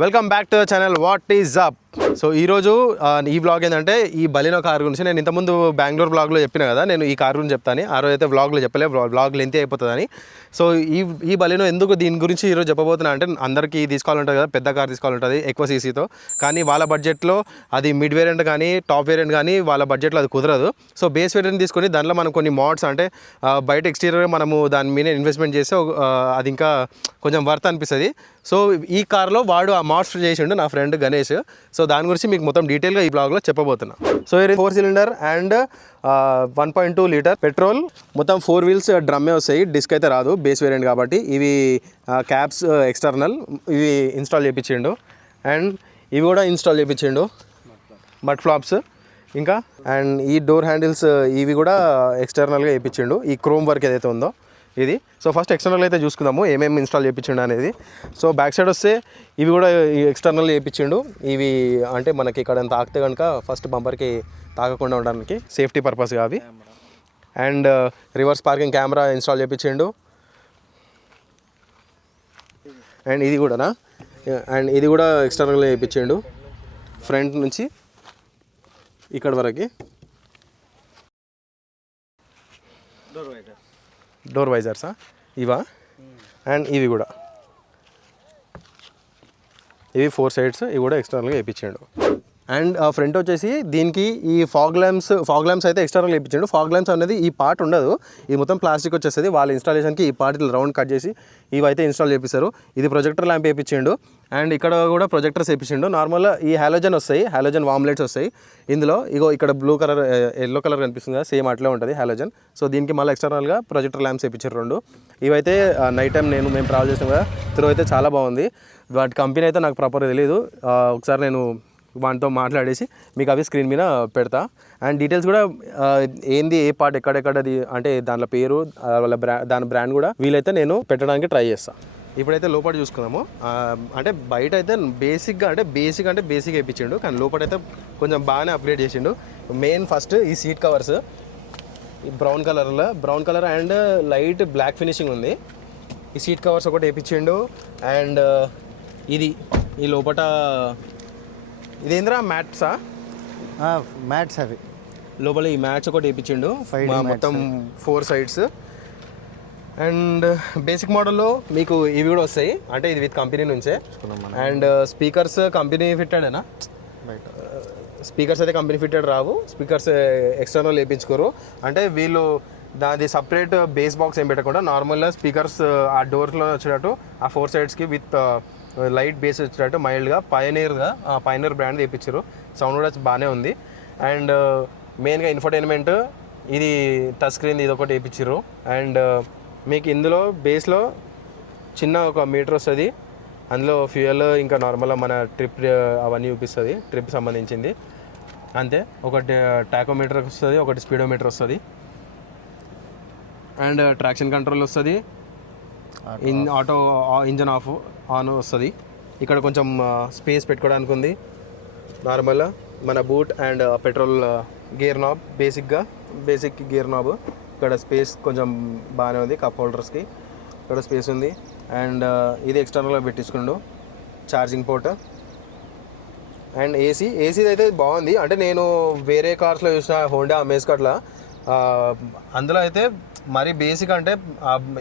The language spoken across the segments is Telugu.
Welcome back to the channel what is up. So ఈరోజు ఈ వ్లాగ్ ఏంటంటే ఈ బలినో కార్ గురించి. నేను ఇంతకుముందు బెంగళూరు వ్లాగ్లో చెప్పిన కదా, నేను ఈ కార్ గురించి చెప్తాను. ఆ రోజు అయితే వ్లాగ్లో చెప్పలే, వ్లాగ్ లెంత్ అయిపోతుందని. సో ఈ బలినో ఎందుకు దీని గురించి ఈరోజు చెప్పబోతున్నా అంటే, అందరికీ తీసుకోవాలంటుంది కదా, పెద్ద కార్ తీసుకోవాలంటుంది ఎక్కువ సీసీతో. కానీ వాళ్ళ బడ్జెట్లో అది మిడ్ వేరియంట్ కానీ టాప్ వేరియంట్ కానీ వాళ్ళ బడ్జెట్లో అది కుదరదు. సో బేస్ వేరియంట్ తీసుకొని దాంట్లో మనం కొన్ని మోడ్స్ అంటే బయట ఎక్స్టీరియర్ మనము దాని మీద ఇన్వెస్ట్మెంట్ చేస్తే అది ఇంకా కొంచెం వర్త్ అనిపిస్తుంది. సో ఈ కార్లో వాడు ఆ మోడ్స్ చేసిండు నా ఫ్రెండ్ గణేష్. సో దాని గురించి మీకు మొత్తం డీటెయిల్గా ఈ బ్లాగ్లో చెప్పబోతున్నా. సో ఇది 4 సిలిండర్ అండ్ 1.2 లీటర్ పెట్రోల్, మొత్తం 4 వీల్స్ డ్రమ్మే వస్తాయి, డిస్క్ అయితే రాదు, బేస్ వేరియంట్ కాబట్టి. ఇవి క్యాప్స్ ఎక్స్టర్నల్, ఇవి ఇన్స్టాల్ చేయించిండు. అండ్ ఇవి కూడా ఇన్స్టాల్ చేయించిండు, మడ్ ఫ్లాప్స్. ఇంకా అండ్ ఈ డోర్ హ్యాండిల్స్ ఇవి కూడా ఎక్స్టర్నల్గా వేయించిండు, ఈ క్రోమ్ వర్క్ ఏదైతే ఉందో ఇది. సో ఫస్ట్ ఎక్స్టర్నల్ అయితే చూసుకుందాము ఏమేమి ఇన్స్టాల్ చేయించిండు అనేది. సో బ్యాక్ సైడ్ వస్తే ఇవి కూడా ఎక్స్టర్నల్ చేయించిండు. ఇవి అంటే మనకి ఇక్కడ తాకితే కనుక ఫస్ట్ బంపర్కి తాకకుండా ఉండడానికి సేఫ్టీ పర్పస్గా అవి. And reverse parking camera install చేయించిండు. అండ్ ఇది కూడానా, అండ్ ఇది కూడా ఎక్స్టర్నల్గా చేయించిండు, ఫ్రంట్ నుంచి ఇక్కడ వరకు. డోర్ వైజర్సా ఇవా? అండ్ ఇవి కూడా, ఇవి 4 సైడ్స్, ఇవి కూడా ఎక్స్టర్నల్గా వేయించాడు. అండ్ ఫ్రంట్ వచ్చేసి దీనికి ఈ ఫాగ్ ల్యాంప్స్ అయితే ఎక్స్టర్నల్ వేయించాడు. ఫాగ్ ల్యాంప్స్ అనేది ఈ పార్ట్ ఉండదు, ఇది మొత్తం ప్లాస్టిక్ వచ్చేస్తుంది. వాళ్ళ ఇన్స్టాలేషన్కి ఈ పార్ట్ ఇట్లా రౌండ్ కట్ చేసి ఇవైతే ఇన్స్టాల్ చేపిస్తారు. ఇది ప్రొజెక్టర్ ల్యాంప్ వేయించిండు. అండ్ ఇక్కడ కూడా ప్రొజెక్టర్స్ వేయించిండు. నార్మల్గా ఈ హాలోజన్ వస్తాయి, హాలోజన్ వామ్ లైట్స్ వస్తాయి ఇందులో. ఇగో ఇక్కడ బ్లూ కలర్ ఎల్లో కలర్ కనిపిస్తుంది కదా, సేమ్ అట్లే ఉంటుంది హాలోజన్. సో దీనికి మళ్ళీ ఎక్స్టర్నల్గా ప్రొజెక్టర్ ల్యాంప్స్ వేయించారు 2. ఇవైతే నైట్ టైం మేము ట్రావెల్ చేసాం కదా, త్రూ అయితే చాలా బాగుంది. వాటి కంపెనీ అయితే నాకు ప్రాపర్గా తెలియదు, ఒకసారి నేను వాటితో మాట్లాడేసి మీకు అవి స్క్రీన్ మీద పెడతా. అండ్ డీటెయిల్స్ కూడా ఏంది ఏ పార్ట్ ఎక్కడెక్కడది అంటే దానిలో పేరు వాళ్ళ దాని బ్రాండ్ కూడా వీలైతే నేను పెట్టడానికి ట్రై చేస్తాను. ఇప్పుడైతే లోపల చూసుకుందాము. అంటే బయట అయితే బేసిక్ వేయించిండు, కానీ లోపల అయితే కొంచెం బాగానే అప్గ్రేడ్ చేసిండు. మెయిన్ ఫస్ట్ ఈ సీట్ కవర్స్ ఈ brown colour and light black finishing ఉంది. ఈ సీట్ కవర్స్ ఒకటి వేయించిండు. అండ్ ఇది ఈ లోపల ఇదేంద్రా మ్యాట్సా? మ్యాట్స్ అవి లోపల ఈ మ్యాట్స్ ఒకటి వేయించిండు, మొత్తం 4 సైడ్స్. అండ్ బేసిక్ మోడల్లో మీకు ఇవి కూడా వస్తాయి, అంటే ఇది విత్ కంపెనీ నుంచే. అండ్ స్పీకర్స్ కంపెనీ ఫిట్టెడేనా? స్పీకర్స్ అయితే కంపెనీ ఫిట్టెడ్ రావు, స్పీకర్స్ ఎక్స్టర్నల్ వేయించుకోరు. అంటే వీళ్ళు దాది సపరేట్ బేస్ బాక్స్ ఏం పెట్టకుండా నార్మల్గా స్పీకర్స్ ఆ డోర్స్లో వచ్చేటట్టు ఆ 4 సైడ్స్కి విత్ లైట్ బేస్ వచ్చేటట్టు మైల్డ్గా పైనర్ బ్రాండ్ వేయించారు. సౌండ్ కూడా బాగానే ఉంది. అండ్ మెయిన్గా ఇన్ఫర్టైన్మెంట్ ఇది టచ్ స్క్రీన్ ఇది ఒకటి వేయించారు. అండ్ మీకు ఇందులో బేస్లో చిన్న ఒక మీటర్ వస్తుంది, అందులో ఫ్యూయల్ ఇంకా నార్మల్గా మన ట్రిప్ అవన్నీ చూపిస్తుంది, ట్రిప్ సంబంధించింది అంతే. ఒకటి టాకోమీటర్ వస్తుంది, ఒకటి స్పీడోమీటర్ వస్తుంది. అండ్ ట్రాక్షన్ కంట్రోల్ వస్తుంది, ఆటో ఇంజన్ ఆన్ వస్తుంది. ఇక్కడ కొంచెం స్పేస్ పెట్టుకోవడానికి ఉంది. నార్మల్గా మన boot and petrol gear knob, basic gear knob. ఇక్కడ స్పేస్ కొంచెం బాగానే ఉంది, కప్ హోల్డర్స్కి ఇక్కడ స్పేస్ ఉంది. అండ్ ఇది ఎక్స్టర్నల్గా పెట్టించుకుండు, ఛార్జింగ్ పోర్ట్. అండ్ ఏసీ అయితే బాగుంది. అంటే నేను వేరే కార్స్లో చూసిన హోండా అమేజ్కి అట్లా, అందులో అయితే మరీ బేసిక్ అంటే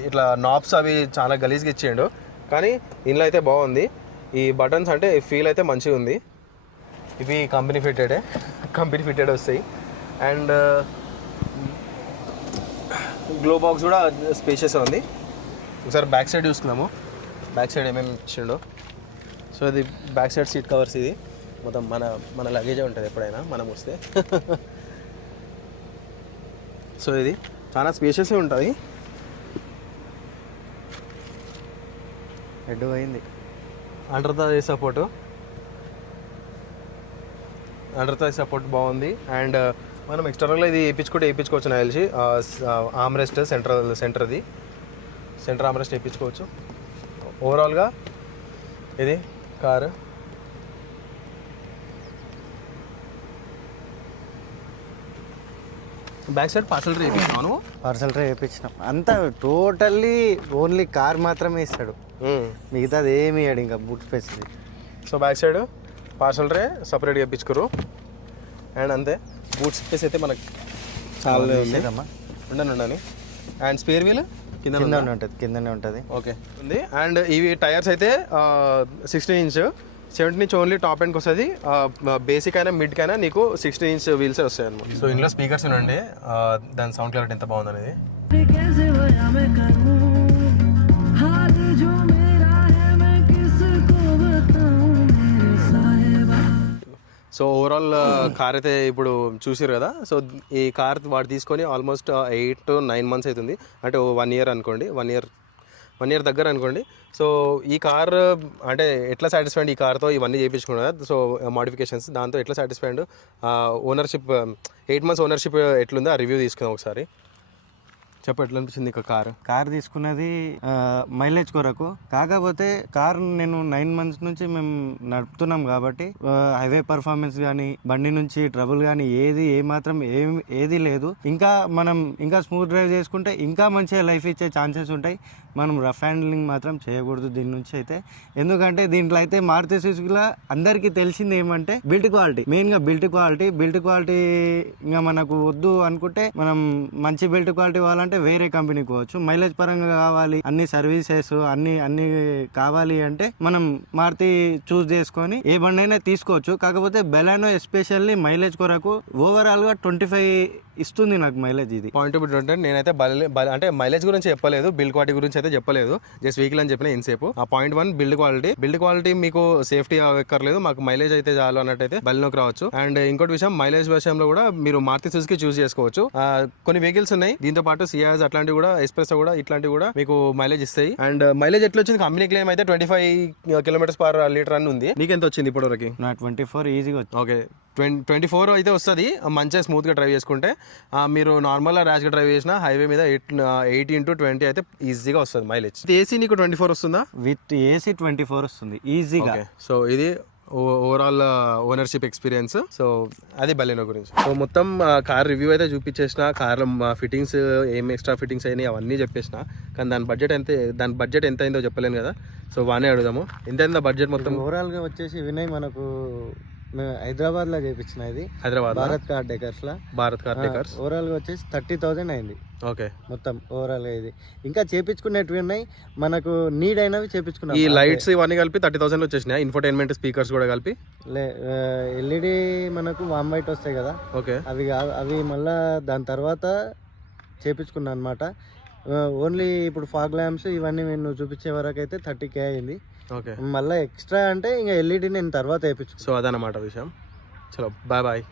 ఇట్లా నాబ్స్ అవి చాలా గలీజ్గా ఇచ్చేయండు, కానీ ఇందులో అయితే బాగుంది. ఈ బటన్స్ అంటే ఫీల్ అయితే మంచిగా ఉంది. ఇవి కంపెనీ ఫిట్టెడ్ వస్తాయి. అండ్ గ్లో బాక్స్ కూడా స్పేషియస్ ఉంది. ఒకసారి బ్యాక్ సైడ్ చూసుకుందాము, బ్యాక్ సైడ్ ఏమేమి ఇచ్చిండో. సో ఇది బ్యాక్ సైడ్ సీట్ కవర్స్, ఇది మొత్తం మన లగేజే ఉంటుంది ఎప్పుడైనా మనం వస్తే. సో ఇది చాలా స్పేషియస్ ఉంటుంది. హెడ్ అయింది, అండర్ థై సపోర్ట్ బాగుంది. అండ్ మనం ఎక్స్టర్నల్గా ఇది వేయించుకోవచ్చు నాకు తెలిసి. ఆమ్రెస్ట్ సెంటర్ది సెంటర్ ఆమ్రెస్ట్ వేయించుకోవచ్చు. ఓవరాల్గా ఇది కారు బ్యాక్ సైడ్ పార్సల్ ట్రే వేయించినాం అంతా. టోటల్లీ ఓన్లీ కార్ మాత్రమే ఇస్తాడు, మిగతాది ఏమి ఇయ్యాడు. ఇంకా boot space so back side parcel tray సపరేట్గా ఇప్పించుకోరు అండ్ అంతే బూట్ స్పేస్ అయితే మనకు చాలా ఉంది ఉండని అండ్ స్పేర్ వీల్ కిందనే ఉంటుంది కిందనే ఉంటుంది. ఓకే ఉంది. అండ్ ఇవి టైర్స్ అయితే 16 ఇంచ్ 17 ఇంచ్ ఓన్లీ టాప్ ఎండ్కి వస్తుంది. బేసిక్ అయినా మిడ్ కైనా నీకు 16 ఇంచ్ వీల్సే వస్తాయి అనమాట. సో ఇందులో స్పీకర్స్ ఉండండి, దాని సౌండ్ క్లారిటీ ఎంత బాగుంది అనేది. సో ఓవరాల్ కార్ అయితే ఇప్పుడు చూసారు కదా. సో ఈ కార్ వాడు తీసుకొని ఆల్మోస్ట్ 8 to 9 months అవుతుంది, అంటే 1 year అనుకోండి, 1 year దగ్గర అనుకోండి. సో ఈ కార్ అంటే ఎట్లా సాటిస్ఫైడ్ ఈ కార్తో ఇవన్నీ చేయించుకున్నా, సో మోడిఫికేషన్స్ దాంతో ఎట్లా సాటిస్ఫైడ్, ఓనర్షిప్ 8 months ఓనర్షిప్ ఎట్లుందో ఆ రివ్యూ తీసుకుందాం ఒకసారి. చెప్పు ఎట్లా అనిపించింది ఇక కార్ తీసుకున్నది మైలేజ్ కొరకు. కాకపోతే కార్ నేను 9 months నుంచి మేము నడుపుతున్నాం కాబట్టి హైవే పర్ఫార్మెన్స్ కానీ బండి నుంచి ట్రబుల్ కానీ ఏది లేదు. ఇంకా మనం ఇంకా స్మూత్ డ్రైవ్ చేసుకుంటే ఇంకా మంచిగా లైఫ్ ఇచ్చే ఛాన్సెస్ ఉంటాయి. మనం రఫ్ హ్యాండ్లింగ్ మాత్రం చేయకూడదు దీని నుంచి అయితే. ఎందుకంటే దీంట్లో అయితే మారుతి సుజుకిలో అందరికీ తెలిసింది ఏమంటే బిల్ట్ క్వాలిటీ, మెయిన్గా బిల్ట్ క్వాలిటీ ఇంకా మనకు వద్దు అనుకుంటే మనం మంచి బిల్ట్ క్వాలిటీ కావాలంటే వేరే కంపెనీకి పోవచ్చు. మైలేజ్ పరంగా కావాలి, అన్ని సర్వీసెస్ అన్ని కావాలి అంటే మనం మారుతి చూస్ చేసుకొని ఏ బండి అయినా తీసుకోవచ్చు. కాకపోతే బెలానో ఎస్పెషల్లీ మైలేజ్ కొరకు ఓవరాల్ గా 25 ఇస్తుంది నాకు మైలేజ్. ఇది పాయింట్ అంటే నేనైతే అంటే మైలేజ్ గురించి చెప్పలేదు, బిల్డ్ క్వాలిటీ గురించి అయితే చెప్పలేదు, జస్ట్ వెహికల్ అని చెప్పిన ఇన్సేపు. ఆ పాయింట్ 1 బిల్డ్ క్వాలిటీ మీకు సేఫ్టీ ఎక్కర్లేదు, మాకు మైలేజ్ అయితే చాలు అన్నట్టయితే బలినోకి రావచ్చు. అండ్ ఇంకోటి విషయం, మైలేజ్ విషయంలో కూడా మీరు మారుతి సుజుకి చూస్ చేసుకోవచ్చు. కొన్ని వెహికల్స్ ఉన్నాయి దీంతో పాటు, సియాజ్ అట్లాంటివి కూడా, ఎస్ప్రెసో కూడా, ఇట్లాంటివి కూడా మీకు మైలేజ్ ఇస్తాయి. అండ్ మైలేజ్ ఎట్లా వచ్చింది, కంపెనీ క్లెయిమ్ అయితే 25 km/L అని ఉంది. నీకు ఎంత వచ్చింది ఇప్పటివరకు? నా 24 ఈజీగా వచ్చింది. ఓకే 24 అయితే వస్తుంది మంచిగా స్మూత్గా డ్రైవ్ చేసుకుంటే. మీరు నార్మల్గా ర్యాష్గా డ్రైవ్ చేసిన హైవే మీద 8 into 20 అయితే ఈజీగా వస్తుంది మైలేజ్. ఏసీ నీకు 24 వస్తుందా? విత్ ఏసీ 24 వస్తుంది ఈజీగా. సో ఇది ఓవరాల్ ఓనర్షిప్ ఎక్స్పీరియన్స్. సో అది బలెనో గురించి. సో మొత్తం కార్ రివ్యూ అయితే చూపించేసిన, కార్ ఫిట్టింగ్స్ ఏం ఎక్స్ట్రా ఫిట్టింగ్స్ అయినాయి అవన్నీ చెప్పేసిన. కానీ దాని బడ్జెట్ ఎంత అయిందో చెప్పలేను కదా. సో వానే అడుగుదాము, ఎంత అయిందో బడ్జెట్ మొత్తం? ఓవరాల్గా వచ్చేసి వినయ్ మనకు హైదరాబాద్ లో చేపించిన, ఇది Hyderabad Bharat car decors overall గా వచ్చేసి 30,000 అయింది. ఓకే మొత్తం ఓవరాల్ గా ఇది. ఇంకా చేపించుకునేటివి ఉన్నాయి మనకు, నీడ్ అయినవి చేపించుకున్నాం. ఈ లైట్స్ ఇవన్నీ కలిపి 30,000 వచ్చేసినాయి, ఇన్ఫోటైన్మెంట్ స్పీకర్స్ కూడా కలిపి. ఎల్ఈడి మనకు వామ్ వైట్ వస్తాయి కదా, ఓకే అవి మళ్ళా దాని తర్వాత చేపించుకున్నా అనమాట. ఓన్లీ ఇప్పుడు ఫాగ్ ల్యాంప్స్ ఇవన్నీ నేను చూపించే వరకు అయితే 30K అయింది. ఓకే మళ్ళీ ఎక్స్ట్రా అంటే ఇంకా ఎల్ఈడి నేను తర్వాత వేయించుకున్నాను. సో అదనమాట విషయం. చలో బాయ్.